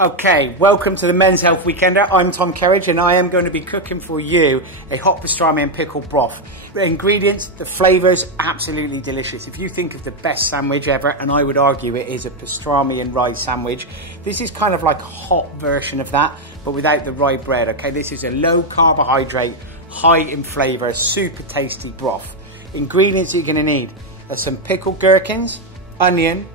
Okay, welcome to the Men's Health Weekender. I'm Tom Kerridge and I am going to be cooking for you a hot pastrami and pickle broth. The ingredients, the flavours, absolutely delicious. If you think of the best sandwich ever, and I would argue it is a pastrami and rye sandwich, this is kind of like a hot version of that, but without the rye bread, okay? This is a low carbohydrate, high in flavour, super tasty broth. Ingredients you're going to need are some pickled gherkins, onion,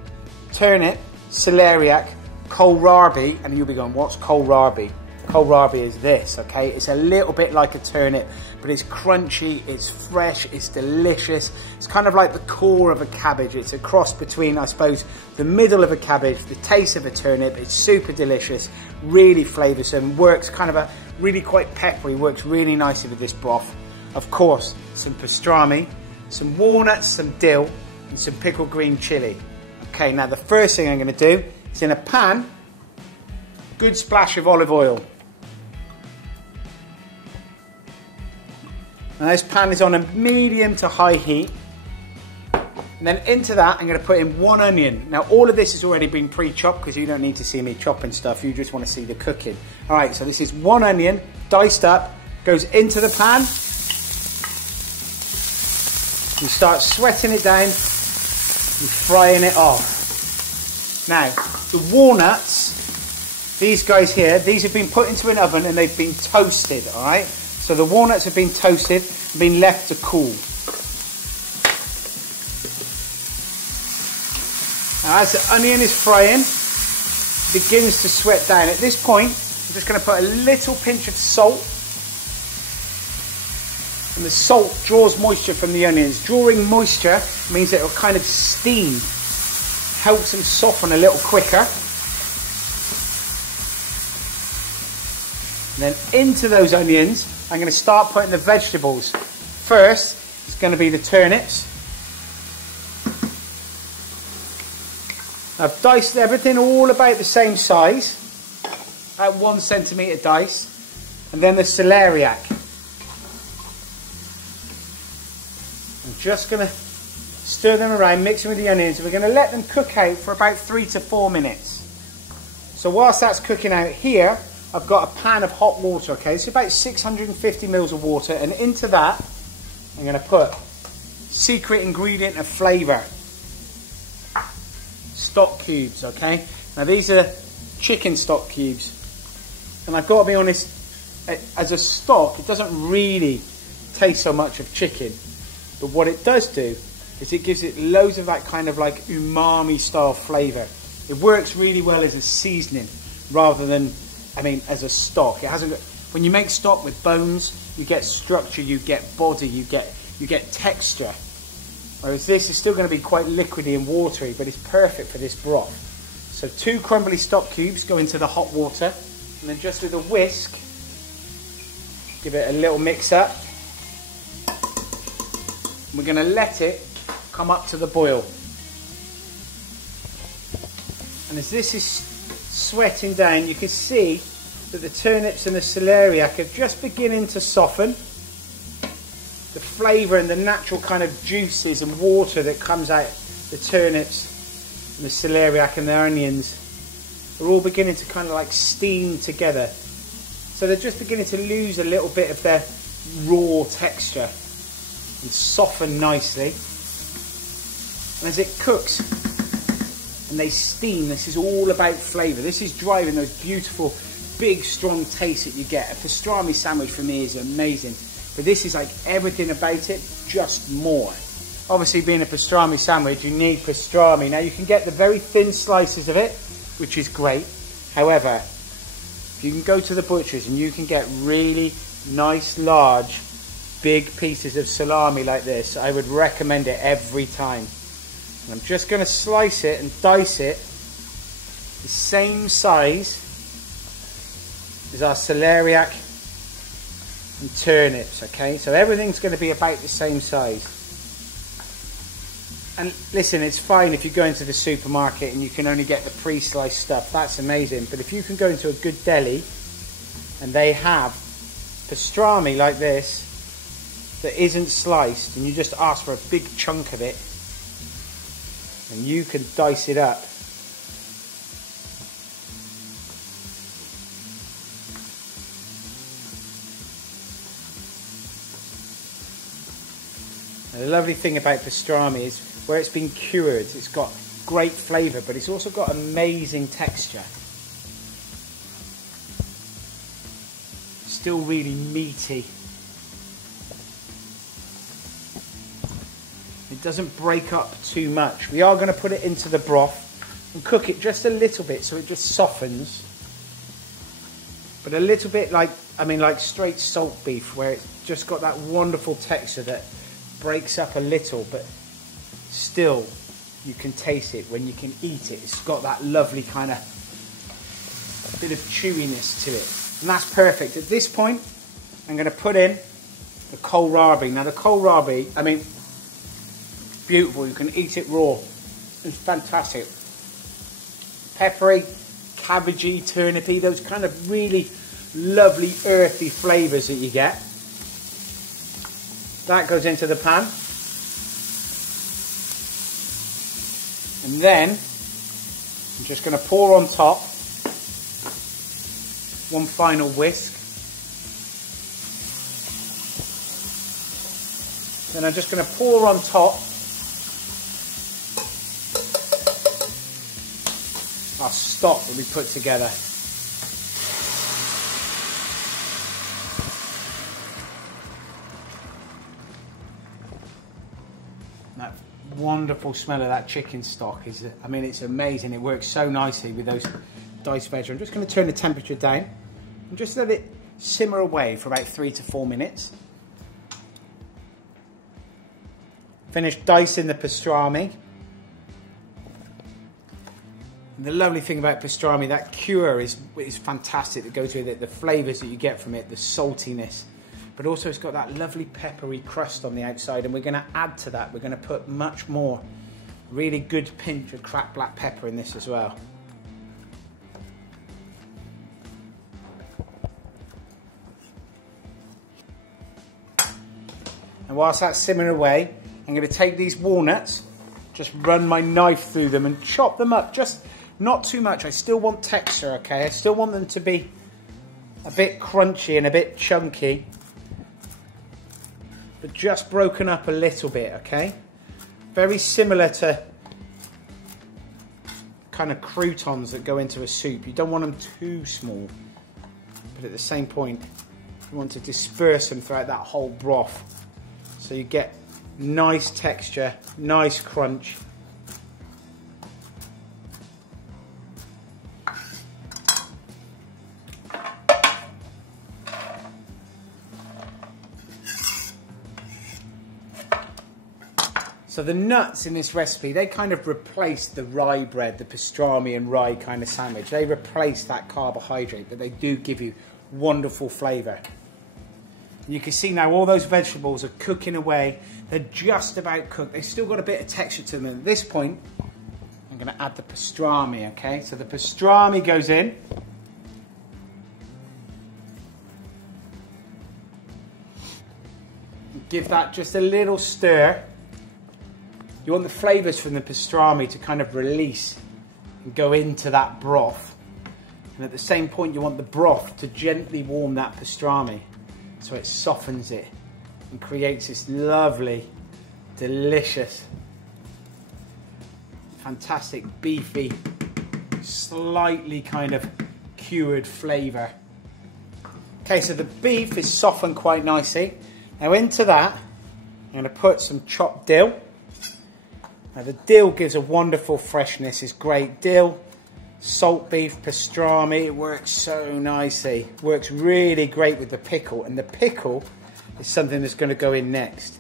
turnip, celeriac, kohlrabi, and you'll be going, what's kohlrabi? Kohlrabi is this, okay? It's a little bit like a turnip, but it's crunchy, it's fresh, it's delicious. It's kind of like the core of a cabbage. It's a cross between, I suppose, the middle of a cabbage, the taste of a turnip. It's super delicious, really flavoursome, works kind of a really quite peppery, works really nicely with this broth. Of course, some pastrami, some walnuts, some dill, and some pickled green chilli. Okay, now the first thing I'm going to do is in a pan, good splash of olive oil. Now this pan is on a medium to high heat. And then into that I'm going to put in one onion. Now all of this has already been pre-chopped because you don't need to see me chopping stuff, you just want to see the cooking. Alright, so this is one onion, diced up, goes into the pan. You start sweating it down and frying it off. Now, the walnuts, these guys here, these have been put into an oven and they've been toasted, all right? So the walnuts have been toasted and been left to cool. Now, as the onion is frying, it begins to sweat down. At this point, I'm just going to put a little pinch of salt. And the salt draws moisture from the onions. Drawing moisture means that it will kind of steam. Helps them soften a little quicker. And then into those onions, I'm going to start putting the vegetables. First, it's going to be the turnips. I've diced everything all about the same size, at 1 centimetre dice. And then the celeriac. I'm just going to stir them around, mix them with the onions, and we're going to let them cook out for about 3 to 4 minutes. So whilst that's cooking out here, I've got a pan of hot water, okay? It's about 650 mils of water, and into that, I'm going to put secret ingredient of flavour. Stock cubes, okay? Now these are chicken stock cubes. And I've got to be honest, as a stock, it doesn't really taste so much of chicken. But what it does do is it gives it loads of that kind of like umami style flavour. It works really well as a seasoning rather than, I mean, as a stock. It hasn't got, when you make stock with bones, you get structure, you get body, you get texture. Whereas this is still going to be quite liquidy and watery, but it's perfect for this broth. So 2 crumbly stock cubes go into the hot water, and then just with a whisk, give it a little mix up. We're going to let it come up to the boil. And as this is sweating down, you can see that the turnips and the celeriac are just beginning to soften. The flavour and the natural kind of juices and water that comes out the turnips and the celeriac and the onions are all beginning to kind of like steam together. So they're just beginning to lose a little bit of their raw texture and soften nicely. And as it cooks and they steam, this is all about flavour. This is driving those beautiful, big, strong tastes that you get. A pastrami sandwich for me is amazing. But this is like everything about it, just more. Obviously, being a pastrami sandwich, you need pastrami. Now, you can get the very thin slices of it, which is great. However, you can go to the butcher's and you can get really nice, large, big pieces of salami like this. I would recommend it every time. And I'm just going to slice it and dice it the same size as our celeriac and turnips, okay? So everything's going to be about the same size. And listen, it's fine if you go into the supermarket and you can only get the pre-sliced stuff. That's amazing. But if you can go into a good deli and they have pastrami like this that isn't sliced, and you just ask for a big chunk of it, and you can dice it up And the lovely thing about pastrami is where it's been cured, it's got great flavour, but it's also got amazing texture. Still really meaty. It doesn't break up too much. We are going to put it into the broth and cook it just a little bit so it just softens. But a little bit like, like straight salt beef, where it's just got that wonderful texture that breaks up a little, but still you can taste it when you can eat it. It's got that lovely kind of bit of chewiness to it. And that's perfect. At this point, I'm going to put in the kohlrabi. Now the kohlrabi, beautiful. You can eat it raw. It's fantastic. Peppery, cabbagey, turnipy, those kind of really lovely earthy flavours that you get. That goes into the pan. And then I'm just going to pour on top one final whisk. Then I'm just going to pour on top our stock that we put together. That wonderful smell of that chicken stock is, it's amazing. It works so nicely with those diced veg. I'm just going to turn the temperature down and just let it simmer away for about 3 to 4 minutes. Finish dicing the pastrami. And the lovely thing about pastrami, that cure is fantastic. That goes with it, the flavours that you get from it, the saltiness, but also it's got that lovely peppery crust on the outside, and we're going to add to that. We're going to put much more, really good pinch of cracked black pepper in this as well. And whilst that's simmering away, I'm going to take these walnuts, just run my knife through them and chop them up, just not too much. I still want texture, okay? I still want them to be a bit crunchy and a bit chunky, but just broken up a little bit, okay? Very similar to kind of croutons that go into a soup. You don't want them too small, but at the same point, you want to disperse them throughout that whole broth. So you get nice texture, nice crunch. So the nuts in this recipe, they kind of replace the rye bread, the pastrami and rye kind of sandwich. They replace that carbohydrate, but they do give you wonderful flavour. You can see now all those vegetables are cooking away. They're just about cooked. They've still got a bit of texture to them. At this point, I'm going to add the pastrami, okay? So the pastrami goes in. Give that just a little stir. You want the flavours from the pastrami to kind of release and go into that broth. And at the same point, you want the broth to gently warm that pastrami, so it softens it and creates this lovely, delicious, fantastic, beefy, slightly kind of cured flavour. Okay, so the beef is softened quite nicely. Now into that, I'm going to put some chopped dill. Now the dill gives a wonderful freshness, it's great. Dill, salt beef, pastrami, it works so nicely. Works really great with the pickle, and the pickle is something that's going to go in next.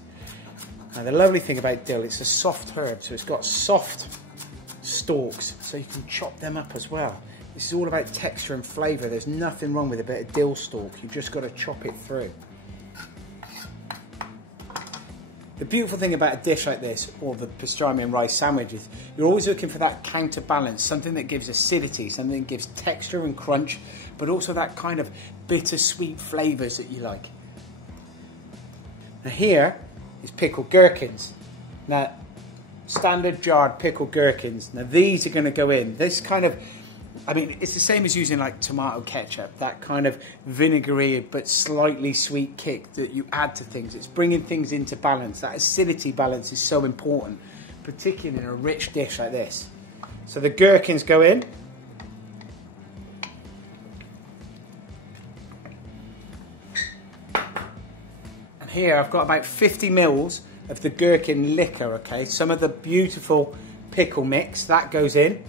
Now the lovely thing about dill, it's a soft herb, so it's got soft stalks, so you can chop them up as well. This is all about texture and flavour. There's nothing wrong with a bit of dill stalk, you've just got to chop it through. The beautiful thing about a dish like this, or the pastrami and rice sandwich, is you're always looking for that counterbalance, something that gives acidity, something that gives texture and crunch, but also that kind of bittersweet flavours that you like. Now here is pickled gherkins. Now, standard jarred pickled gherkins. Now these are going to go in. This kind of I mean, it's the same as using like tomato ketchup, that kind of vinegary but slightly sweet kick that you add to things. It's bringing things into balance. That acidity balance is so important, particularly in a rich dish like this. So the gherkins go in. And here I've got about 50 mils of the gherkin liquor, okay? Some of the beautiful pickle mix, that goes in.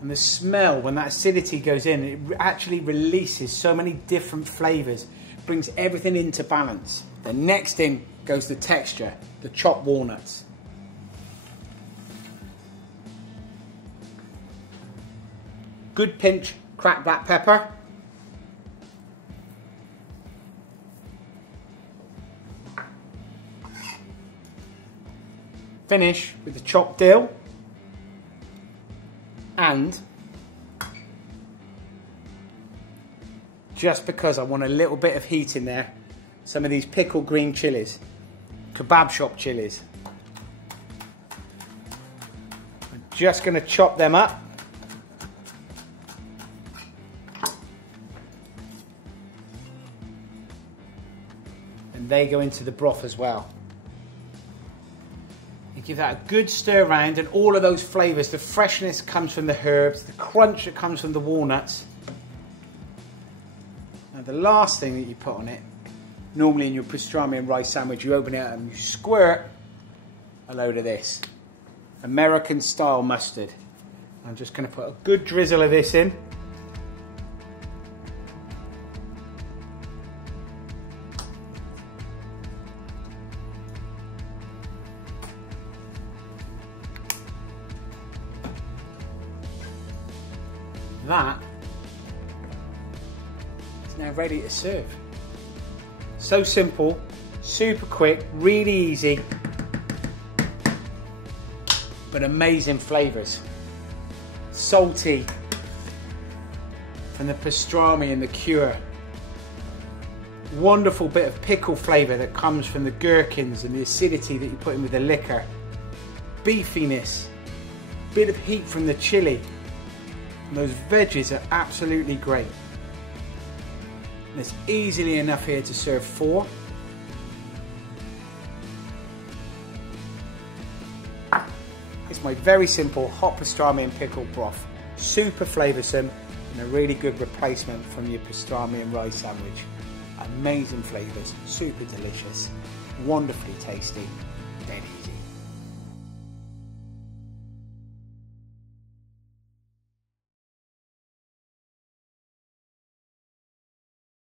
And the smell, when that acidity goes in, it actually releases so many different flavours, brings everything into balance. The next in goes the texture, the chopped walnuts. Good pinch cracked black pepper. Finish with the chopped dill. And just because I want a little bit of heat in there, some of these pickled green chillies, kebab shop chillies. I'm just going to chop them up. And they go into the broth as well. You give that a good stir around, and all of those flavours, the freshness comes from the herbs, the crunch that comes from the walnuts. Now the last thing that you put on it, normally in your pastrami and rice sandwich, you open it up and you squirt a load of this. American style mustard. I'm just going to put a good drizzle of this in. That is now ready to serve. So simple, super quick, really easy, but amazing flavours. Salty from the pastrami and the cure. Wonderful bit of pickle flavour that comes from the gherkins and the acidity that you put in with the liquor. Beefiness, bit of heat from the chilli. And those veggies are absolutely great. There's easily enough here to serve 4. It's my very simple hot pastrami and pickle broth. Super flavoursome and a really good replacement from your pastrami and rice sandwich. Amazing flavours, super delicious, wonderfully tasty, dead easy.